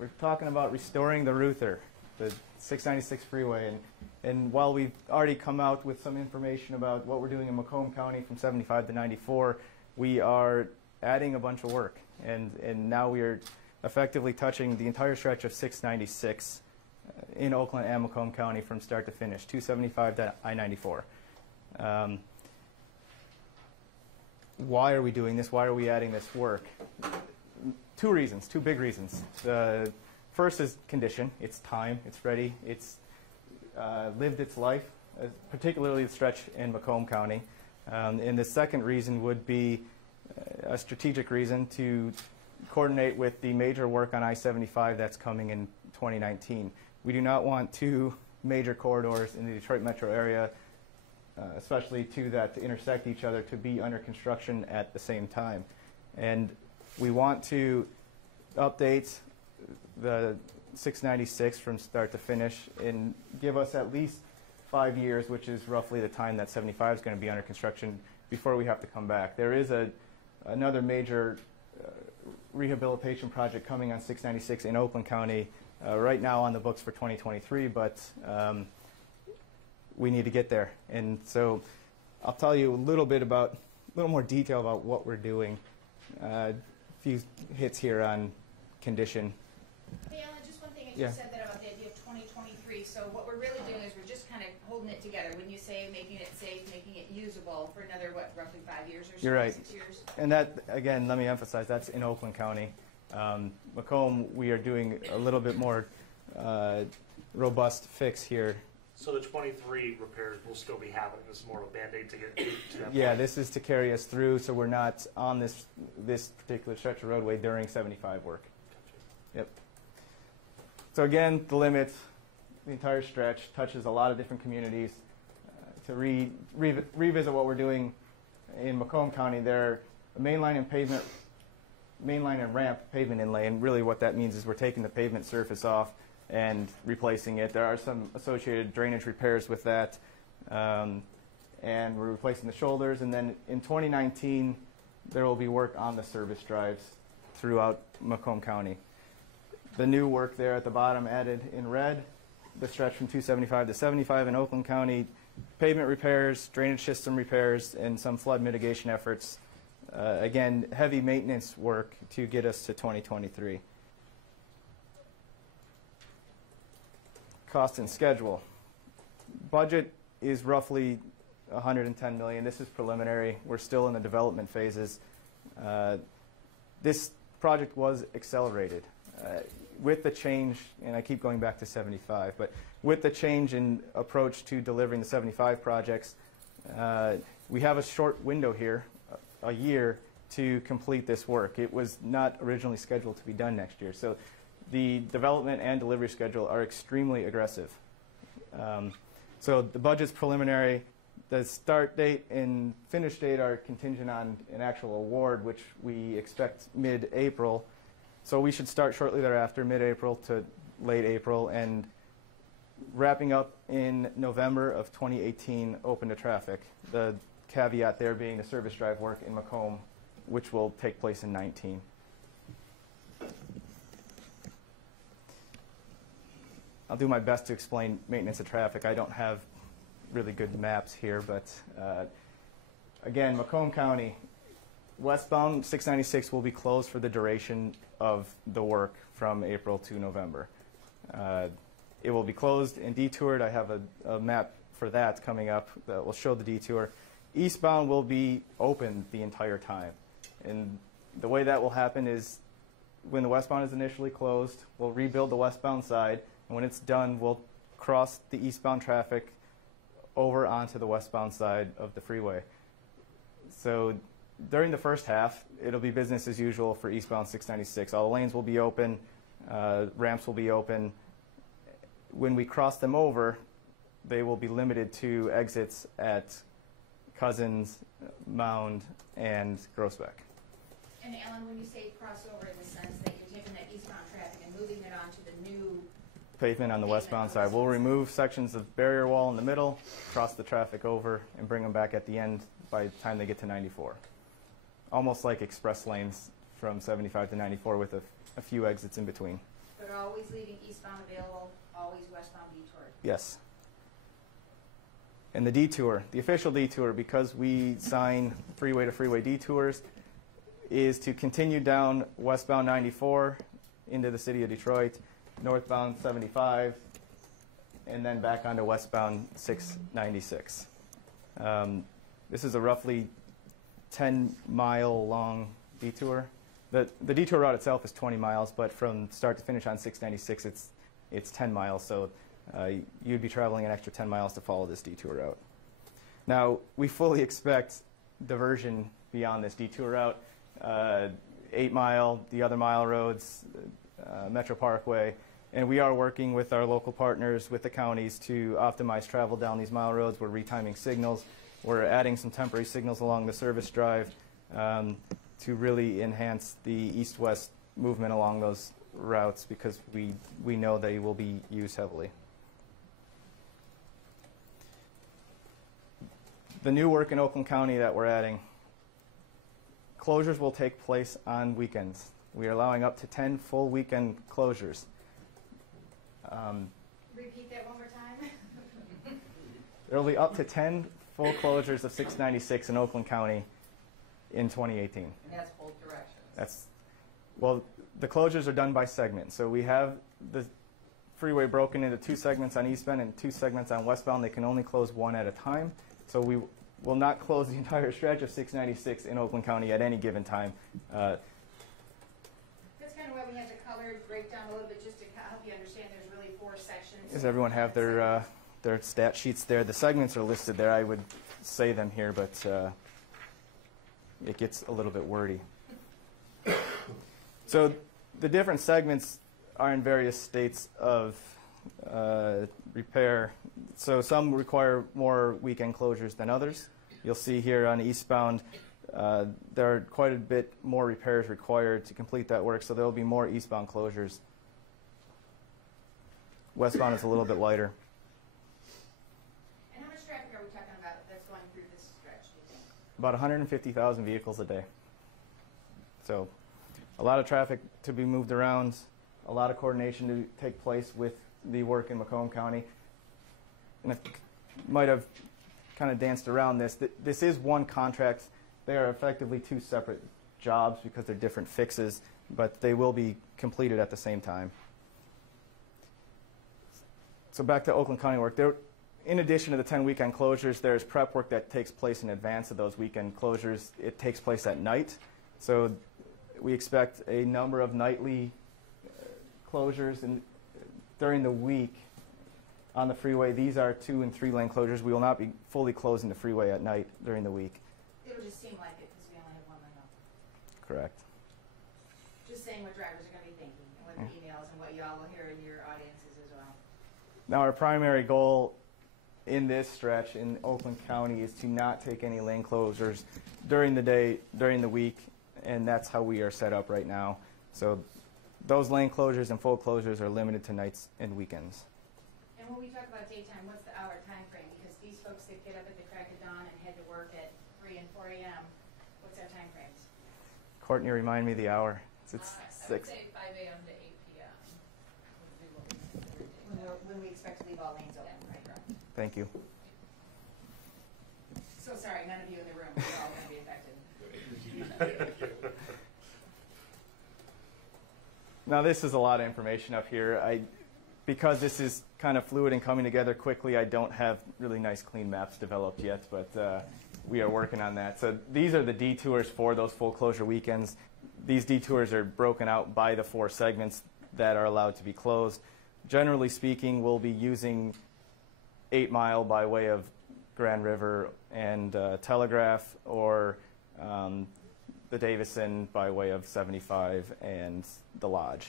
We're talking about restoring the Ruther, the 696 freeway. And while we've already come out with some information about what we're doing in Macomb County from 75 to 94, we are adding a bunch of work. And now we are effectively touching the entire stretch of 696 in Oakland and Macomb County from start to finish, 275 to I-94. Why are we doing this? Why are we adding this work? Two reasons, two big reasons. The first is condition. It's time. It's ready. It's lived its life, particularly the stretch in Macomb County. And the second reason would be a strategic reason to coordinate with the major work on I-75 that's coming in 2019. We do not want two major corridors in the Detroit metro area, especially two that intersect each other, to be under construction at the same time. And we want to update the 696 from start to finish and give us at least 5 years, which is roughly the time that 75 is going to be under construction, before we have to come back. There is another major rehabilitation project coming on 696 in Oakland County right now on the books for 2023, but we need to get there. And so I'll tell you a little more detail about what we're doing. A few hits here on condition. Hey, Alan, just one thing. You said that about the idea of 2023. So what we're really doing is we're just kind of holding it together. When you say making it safe, making it usable for another, what, roughly 5 years or so? You're right. 6 years? And that, again, let me emphasize, that's in Oakland County. Macomb, we are doing a little bit more robust fix here. So the 23 repairs will still be happening. This is more of a Band-Aid to get to that Yeah, point. this is to carry us through, so we're not on this particular stretch of roadway during 75 work. Yep. So again, the limit, the entire stretch touches a lot of different communities. To revisit what we're doing in Macomb County, there a mainline and ramp pavement inlay, and really what that means is we're taking the pavement surface off and replacing it. There are some associated drainage repairs with that, and we're replacing the shoulders. And then in 2019, there will be work on the service drives throughout Macomb County. The new work there at the bottom added in red, the stretch from 275 to 75 in Oakland County, pavement repairs, drainage system repairs, and some flood mitigation efforts. Again, heavy maintenance work to get us to 2023. Cost and schedule. Budget is roughly $110 million. This is preliminary. We're still in the development phases. This project was accelerated. With the change, and I keep going back to 75, but with the change in approach to delivering the 75 projects, we have a short window here, a year, to complete this work. It was not originally scheduled to be done next year. So the development and delivery schedule are extremely aggressive. So the budget's preliminary. The start date and finish date are contingent on an actual award, which we expect mid-April. So we should start shortly thereafter, mid-April to late April, and wrapping up in November of 2018, open to traffic. The caveat there being the service drive work in Macomb, which will take place in 19. I'll do my best to explain maintenance of traffic. I don't have really good maps here, but again, Macomb County, westbound 696 will be closed for the duration of the work from April to November. It will be closed and detoured. I have a map for that coming up that will show the detour. Eastbound will be open the entire time. And the way that will happen is when the westbound is initially closed, we'll rebuild the westbound side, and when it's done, we'll cross the eastbound traffic over onto the westbound side of the freeway. So during the first half, it'll be business as usual for eastbound 696. All the lanes will be open, ramps will be open. When we cross them over, they will be limited to exits at Cousins, Mound, and Groesbeck. And Alan, when you say crossover in the sense that you're taking that eastbound traffic and moving it onto the new pavement on the westbound side, we'll remove sections of barrier wall in the middle, cross the traffic over, and bring them back at the end by the time they get to 94. Almost like express lanes from 75 to 94 with a few exits in between. So But always leaving eastbound available, always westbound detoured. Yes. And the detour, the official detour, because we sign freeway to freeway detours, is to continue down westbound 94 into the city of Detroit, northbound 75, and then back onto westbound 696. This is a roughly 10-mile long detour. The detour route itself is 20 miles, but from start to finish on 696, it's 10 miles. So you'd be traveling an extra 10 miles to follow this detour route. Now, we fully expect diversion beyond this detour route. 8 Mile, the other mile roads, Metro Parkway, and we are working with our local partners, with the counties, to optimize travel down these mile roads. We're retiming signals. We're adding some temporary signals along the service drive to really enhance the east-west movement along those routes, because we know they will be used heavily. The new work in Oakland County that we're adding, closures will take place on weekends. We are allowing up to 10 full weekend closures. Repeat that one more time. There will be up to 10 full closures of 696 in Oakland County in 2018. And that's both directions. Well, the closures are done by segment. So we have the freeway broken into 2 segments on eastbound and 2 segments on westbound. They can only close one at a time. So we will not close the entire stretch of 696 in Oakland County at any given time. That's kind of why we have the colored breakdown a little bit, just to help you understand there's really 4 sections. Does everyone have their stat sheets there? The segments are listed there. I would say them here, but it gets a little bit wordy. So the different segments are in various states of repair. So some require more weekend closures than others. You'll see here on eastbound, there are quite a bit more repairs required to complete that work, so there will be more eastbound closures. Westbound is a little bit lighter. And how much traffic are we talking about that's going through this stretch, do you think? About 150,000 vehicles a day. So a lot of traffic to be moved around, a lot of coordination to take place with the work in Macomb County. And I might have kind of danced around this. This is one contract. They are effectively 2 separate jobs because they're different fixes, but they will be completed at the same time. So back to Oakland County work. There, in addition to the 10 weekend closures, there's prep work that takes place in advance of those weekend closures. It takes place at night. So we expect a number of nightly closures, and during the week on the freeway, these are 2- and 3-lane closures. We will not be fully closing the freeway at night during the week. It'll just seem like it because we only have 1 lane open. Correct. Just saying what drivers are going to be thinking, and what the emails and what you all will hear in your audiences as well. Now, our primary goal in this stretch in Oakland County is to not take any lane closures during the day, during the week, and that's how we are set up right now. So those lane closures and full closures are limited to nights and weekends. And when we talk about daytime, what's the hour time frame? Because these folks that get up at the crack of dawn and head to work at 3 and 4 a.m., what's our time frames? Courtney, remind me the hour. It's I would say 5 a.m. to 8 p.m. When we expect to leave all lanes open, right? Thank you. So sorry, none of you in the room are all going to be affected. Now, this is a lot of information up here. Because this is kind of fluid and coming together quickly, I don't have really nice, clean maps developed yet, but we are working on that. So these are the detours for those full closure weekends. These detours are broken out by the 4 segments that are allowed to be closed. Generally speaking, we'll be using 8 Mile by way of Grand River and Telegraph, or the Davison by way of 75 and the Lodge.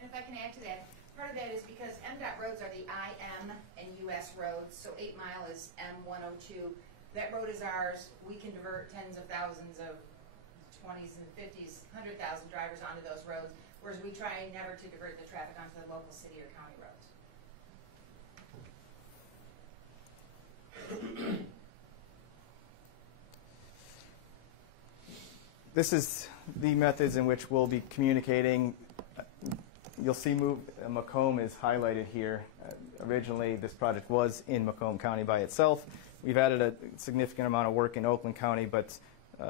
And if I can add to that, part of that is because MDOT roads are the IM and US roads, so 8 Mile is M102. That road is ours. We can divert tens of thousands of 20s and 50s, 100,000 drivers onto those roads, whereas we try never to divert the traffic onto the local city or county roads. This is the methods in which we'll be communicating. you'll see Macomb is highlighted here. Originally, this project was in Macomb County by itself. We've added a significant amount of work in Oakland County, but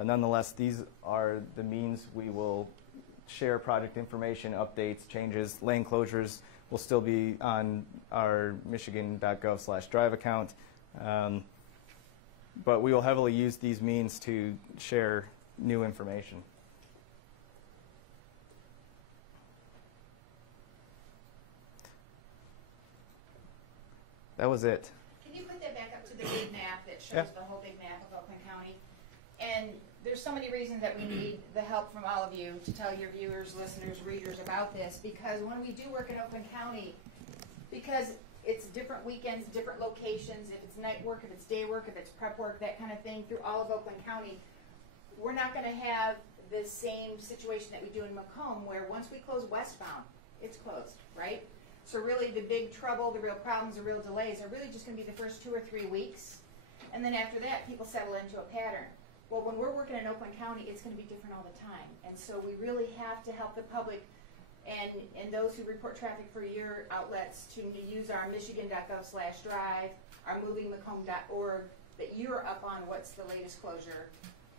nonetheless, these are the means we will share project information, updates, changes. Lane closures will still be on our michigan.gov/drive account. But we will heavily use these means to share new information. That was it. Can you put that back up to the big map that shows the whole big map of Oakland County? And there's so many reasons that we need the help from all of you to tell your viewers, listeners, readers about this, because when we do work in Oakland County, because it's different weekends, different locations, if it's night work, if it's day work, if it's prep work, that kind of thing, through all of Oakland County, we're not going to have the same situation that we do in Macomb, where once we close westbound, it's closed, right? So really the big trouble, the real problems, the real delays are really just going to be the first 2 or 3 weeks. And then after that, people settle into a pattern. Well, when we're working in Oakland County, it's going to be different all the time. And so we really have to help the public and those who report traffic for your outlets to use our michigan.gov/drive, our movingmacomb.org, that you're up on what's the latest closure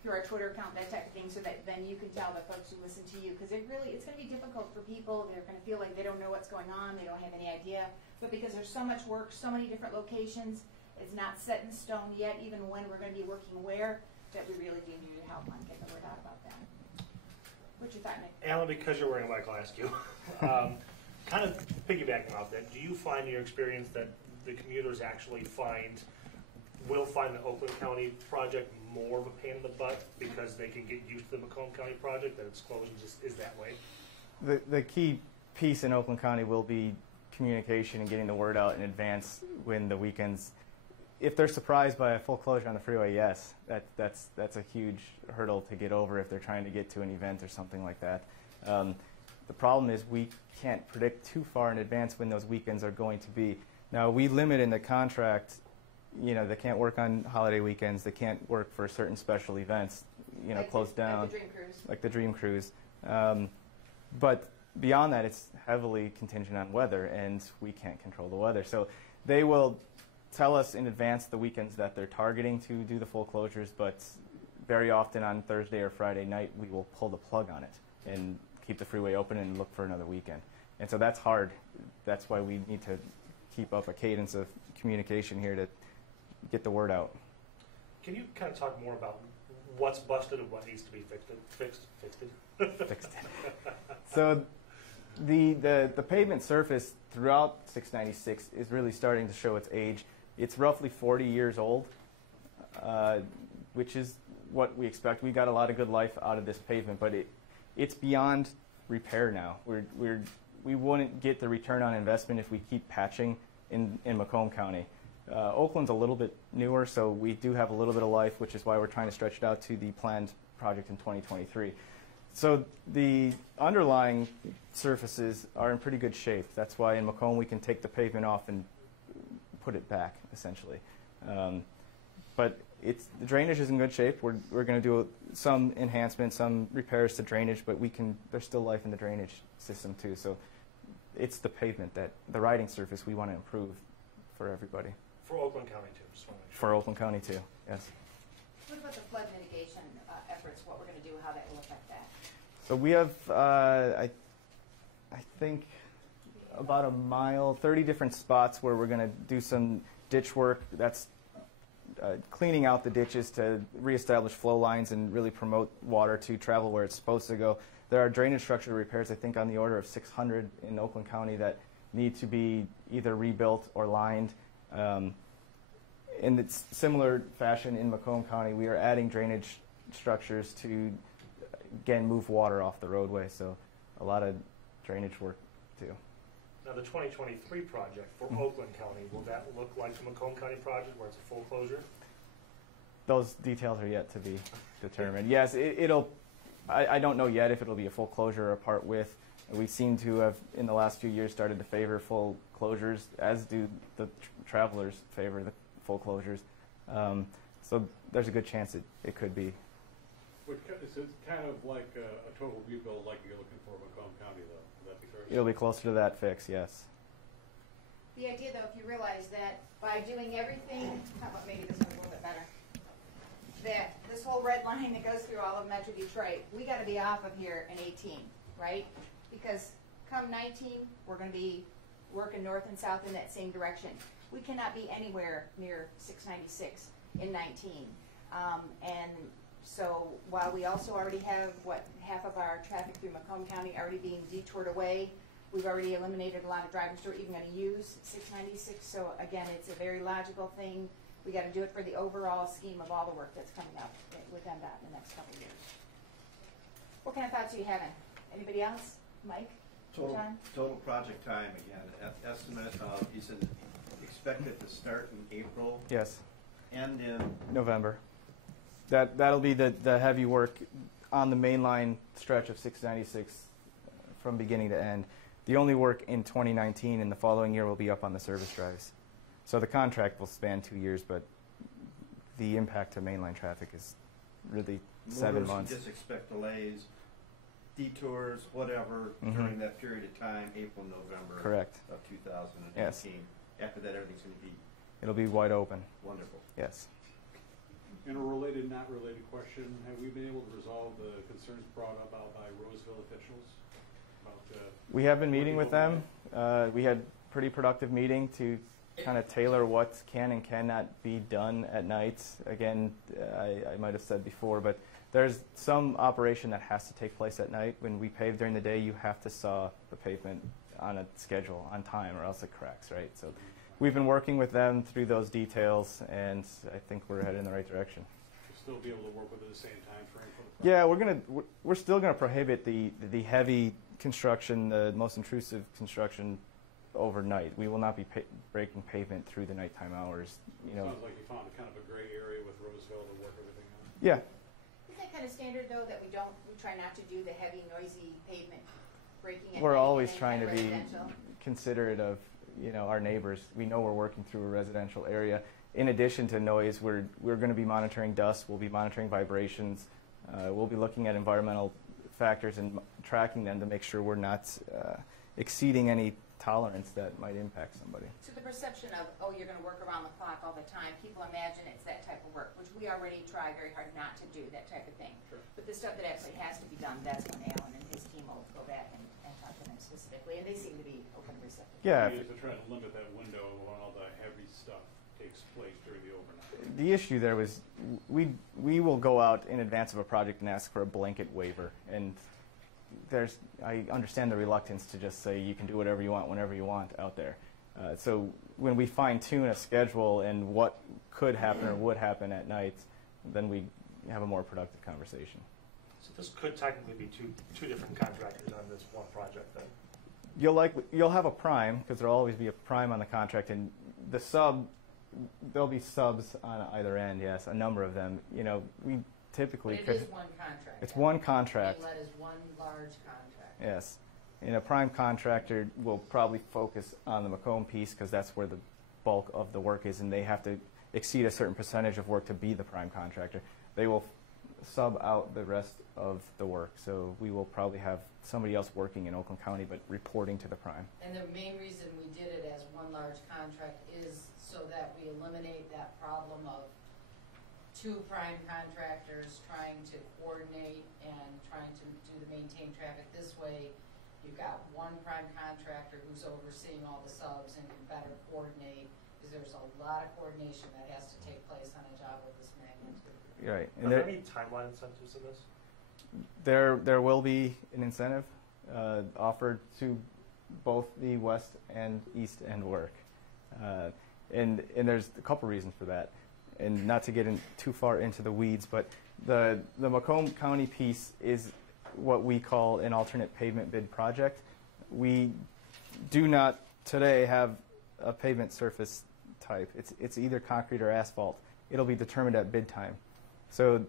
through our Twitter account, that type of thing, so that then you can tell the folks who listen to you, because it's going to be difficult for people. They're going to feel like they don't know what's going on, they don't have any idea. But because there's so much work, so many different locations, it's not set in stone yet, even when we're going to be working where, that we really do need your help on getting the word out about that. What you thought, Nick? Alan, because you're wearing Michael, I'll ask you. Kind of piggybacking off that, do you find in your experience that the commuters actually will find the Oakland County project more of a pain in the butt because they can get used to the Macomb County project, that its closing just is that way? The key piece in Oakland County will be communication and getting the word out in advance when the weekends. If they're surprised by a full closure on the freeway, yes, that's a huge hurdle to get over if they're trying to get to an event or something like that. The problem is we can't predict too far in advance when those weekends are going to be. Now, we limit in the contract, they can't work on holiday weekends, they can't work for certain special events, like closed down. Like the Dream Cruise. Like the Dream Cruise. But beyond that, it's heavily contingent on weather, and we can't control the weather. So they will tell us in advance the weekends that they're targeting to do the full closures, but very often on Thursday or Friday night, we will pull the plug on it and keep the freeway open and look for another weekend. And so that's hard. That's why we need to keep up a cadence of communication here to get the word out. Can you kind of talk more about what's busted and what needs to be fixed? So the pavement surface throughout 696 is really starting to show its age. It's roughly 40 years old, which is what we expect. We got a lot of good life out of this pavement, but it's beyond repair now. We wouldn't get the return on investment if we keep patching in Macomb County. Oakland's a little bit newer, so we do have a little bit of life, which is why we're trying to stretch it out to the planned project in 2023. So the underlying surfaces are in pretty good shape. That's why in Macomb we can take the pavement off and put it back, essentially. But the drainage is in good shape. We're going to do some enhancements, some repairs to drainage, but there's still life in the drainage system too. So it's the pavement, the riding surface we want to improve for everybody. For Oakland County too, just want to make sure. For Oakland County too, yes. What about the flood mitigation efforts, what we're going to do, how that will affect that? So we have, I think, about a mile, 30 different spots where we're going to do some ditch work. That's cleaning out the ditches to reestablish flow lines and really promote water to travel where it's supposed to go. There are drainage structure repairs, I think, on the order of 600 in Oakland County that need to be either rebuilt or lined. In its similar fashion in Macomb County, we are adding drainage structures to, again, move water off the roadway. So a lot of drainage work too. Now the 2023 project for Oakland County, will that look like the Macomb County project where it's a full closure? Those details are yet to be determined. Yes, I don't know yet if it'll be a full closure or a part with. We seem to have, in the last few years, started to favor full closures, as do the travelers favor the full closures. So there's a good chance it could be. So it's kind of like a total rebuild like you're looking for in Macomb County, though. Would that be fair? It'll be closer to that fix, yes. The idea, though, if you realize that by doing everything, how about maybe this one's a little bit better, that this whole red line that goes through all of Metro Detroit, we got to be off of here in 18, right? Because come 19, we're going to be working north and south in that same direction. We cannot be anywhere near 696 in 19. And so while we also already have, half of our traffic through Macomb County already being detoured away, we've already eliminated a lot of drivers who are even going to use 696. So again, it's a very logical thing. We got to do it for the overall scheme of all the work that's coming up with MDOT in the next couple of years. What kind of thoughts are you having? Anybody else? Mike? John? Total project time again. Estimate of, he said, expected to start in April. Yes. End in November. That'll be the heavy work on the mainline stretch of 696 from beginning to end. The only work in 2019 and the following year will be up on the service drives. So the contract will span 2 years, but the impact to mainline traffic is really 7 months. Just expect delays, detours, whatever, during that period of time, April, November Correct. Of 2018. Yes. After that, everything's going to be It'll be wide open. wonderful. Yes. In a related, not related question, have we been able to resolve the concerns brought about by Roseville officials? We have been meeting with them. We had pretty productive meeting to kind of tailor what can and cannot be done at night. Again, I might have said before, but there's some operation that has to take place at night. When we pave during the day, you have to saw the pavement on a schedule, on time, or else it cracks, right? So we've been working with them through those details, and I think we're headed in the right direction. You'll still be able to work within the same time frame for the project? Yeah, we're still going to prohibit the heavy construction, the most intrusive construction overnight. We will not be breaking pavement through the nighttime hours. You know. Sounds like you found a kind of a gray area with Roseville to work everything out. Yeah. Isn't that kind of standard, though, that we try not to do the heavy, noisy pavement breaking? We're at night always in trying to be residential? considerate of, our neighbors. We know we're working through a residential area. In addition to noise, we're going to be monitoring dust. We'll be monitoring vibrations. We'll be looking at environmental factors and tracking them to make sure we're not exceeding any tolerance that might impact somebody. So the perception of, you're going to work around the clock all the time, people imagine it's that type of work, which we already try very hard not to do, that type of thing. Sure. But the stuff that actually has to be done, that's when Alan and his team will go back and talk to them specifically, and they seem to be open and receptive. Yeah. We have to try to limit that window when all the heavy stuff takes place during the overnight. The issue there was we will go out in advance of a project and ask for a blanket waiver, and I understand the reluctance to just say you can do whatever you want whenever you want out there. So when we fine-tune a schedule and what could happen or would happen at night, then we have a more productive conversation. So this could technically be two different contractors on this one project then? You'll have a prime, because there'll always be a prime on the contract, and the there'll be subs on either end, yes, a number of them. We typically But it is one contract. It's one contract. Inlet is one large contract. Yes. And a prime contractor will probably focus on the Macomb piece because that's where the bulk of the work is, and they have to exceed a certain percentage of work to be the prime contractor. They will sub out the rest of the work. So we will probably have somebody else working in Oakland County but reporting to the prime. And the main reason we did it as one large contract is so that we eliminate that problem of two prime contractors trying to coordinate and trying to maintain traffic. This way, you've got one prime contractor who's overseeing all the subs and can better coordinate, because there's a lot of coordination that has to take place on a job of this magnitude. Right. Are there any timeline incentives in this? There will be an incentive offered to both the west and east end work. And there's a couple reasons for that. And not to get too far into the weeds, but the Macomb County piece is what we call an alternate pavement bid project. We do not today have a pavement surface type. It's either concrete or asphalt. It'll be determined at bid time. So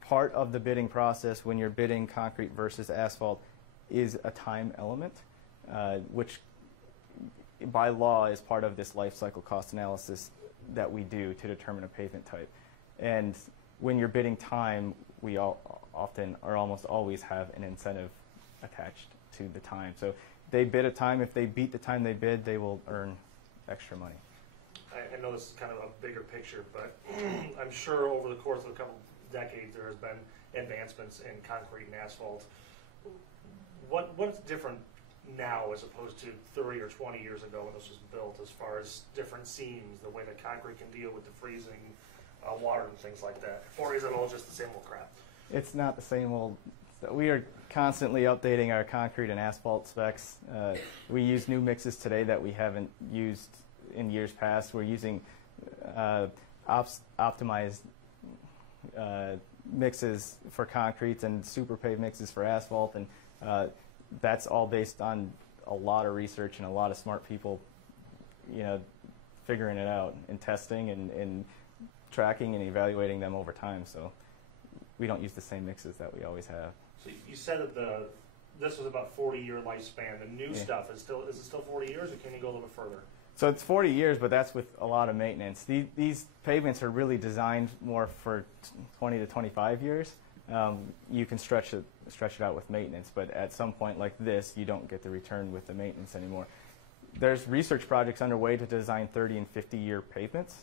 part of the bidding process when you're bidding concrete versus asphalt is a time element, which by law is part of this life cycle cost analysis that we do to determine a pavement type. And when you're bidding time, we often or almost always have an incentive attached to the time. So they bid a time. If they beat the time they bid, they will earn extra money. I know this is kind of a bigger picture, but I'm sure over the course of a couple decades there has been advancements in concrete and asphalt. What's different now as opposed to 30 or 20 years ago when this was built, as far as different seams, the way that concrete can deal with the freezing water and things like that? Or is it all just the same old crap? It's not the same old. We are constantly updating our concrete and asphalt specs. We use new mixes today that we haven't used in years past. We're using optimized mixes for concrete and super pave mixes for asphalt, and that's all based on a lot of research and a lot of smart people, figuring it out and testing and tracking and evaluating them over time. So we don't use the same mixes that we always have. So you said that this was about 40-year lifespan. The new stuff is it still 40 years, or can you go a little bit further? So it's 40 years, but that's with a lot of maintenance. These pavements are really designed more for 20 to 25 years. You can stretch it out with maintenance, but at some point like this, you don't get the return with the maintenance anymore. There's research projects underway to design 30 and 50-year pavements,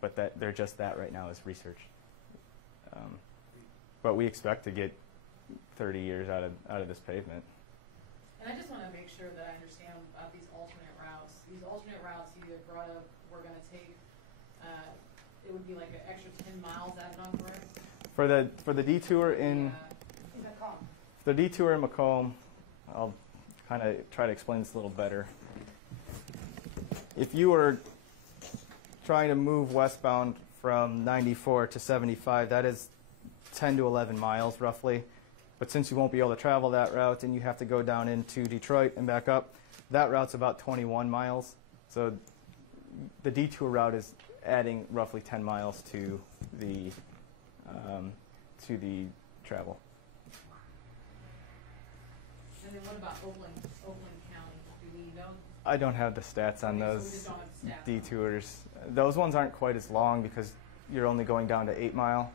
but they're just that right now is research. But we expect to get 30 years out of this pavement. And I just want to make sure that I understand about these alternate routes. These alternate routes you had brought up, we're going to take, it would be like an extra 10 miles added on for it? For the detour in Macomb. the detour in Macomb, I'll kind of try to explain this a little better. If you were trying to move westbound from 94 to 75, that is 10 to 11 miles roughly. But since you won't be able to travel that route and you have to go down into Detroit and back up, that route's about 21 miles. So the detour route is adding roughly 10 miles to the travel. And then what about Oakland County? Do we know? I don't have the stats on Okay, so we those just don't have the stats. detours. Those ones aren't quite as long because you're only going down to 8 mile.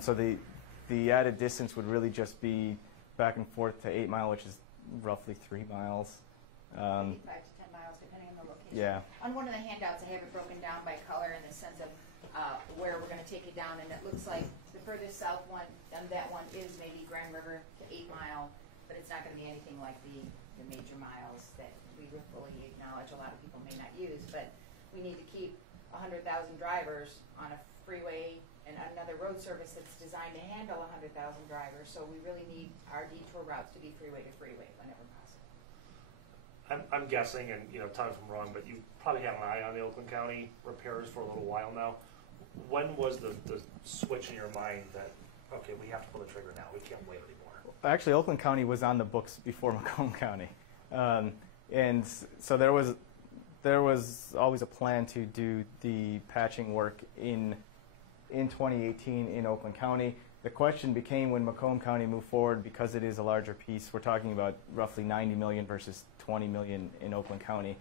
So the added distance would really just be back and forth to 8 mile, which is roughly 3 miles. Maybe 5 to 10 miles, depending on the location. Yeah. On one of the handouts, I have it broken down by color in the sense of where we're going to take it down, and it looks like the furthest south one, and that one is maybe Grand River to 8 Mile, but it's not going to be anything like the major miles that we would fully acknowledge a lot of people may not use. But we need to keep 100,000 drivers on a freeway and another road service that's designed to handle 100,000 drivers. So we really need our detour routes to be freeway to freeway whenever possible. I'm guessing, and tell me if I'm wrong, but you probably had an eye on the Oakland County repairs for a little while now. When was the switch in your mind that, okay, we have to pull the trigger now, we can't wait anymore? Actually, Oakland County was on the books before Macomb County. And so there was always a plan to do the patching work in 2018 in Oakland County. The question became when Macomb County moved forward, because it is a larger piece, we're talking about roughly 90 million versus 20 million in Oakland County.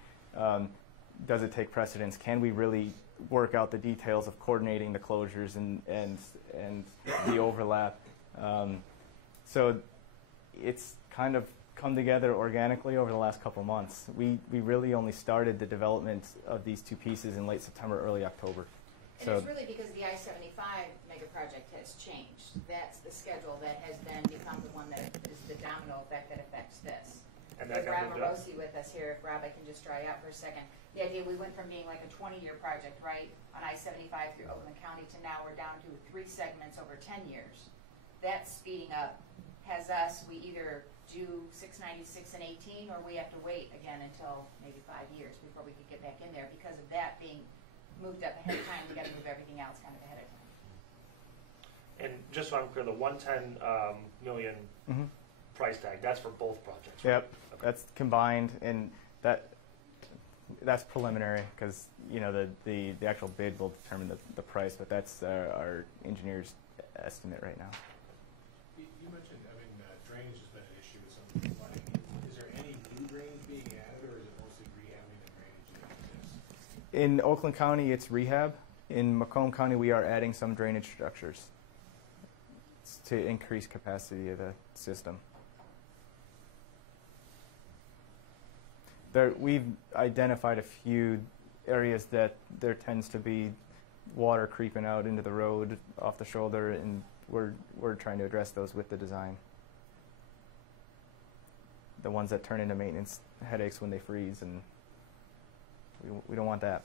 Does it take precedence? Can we really work out the details of coordinating the closures and the overlap? So it's kind of come together organically over the last couple months. We really only started the development of these two pieces in late September, early October. And it's really because the I-75 mega project has changed. That's the schedule that has then become the one that is the domino effect that affects this. And that With got Rob moved up? Morosi with us here, if Rob, I can just dry out for a second. The idea, we went from being like a 20-year project, right, on I-75 through Oakland County to now we're down to 3 segments over 10 years. That speeding up has us, we either do 696 and 18, or we have to wait again until maybe 5 years before we could get back in there. Because of that being moved up ahead of time, we got to move everything else kind of ahead of time. And just so I'm clear, the 110 million price tag, that's for both projects, right? Yep, Okay. that's combined, and that's preliminary because the actual bid will determine the price, but that's our engineer's estimate right now. You mentioned, drainage has been an issue with some of the flooding. Is there any new drainage being added, or is it mostly rehabbing the drainage that exists? In Oakland County, it's rehab. In Macomb County, we are adding some drainage structures to increase capacity of the system. We've identified a few areas that there tends to be water creeping out into the road off the shoulder, and we're trying to address those with the design. The ones that turn into maintenance headaches when they freeze, and we don't want that.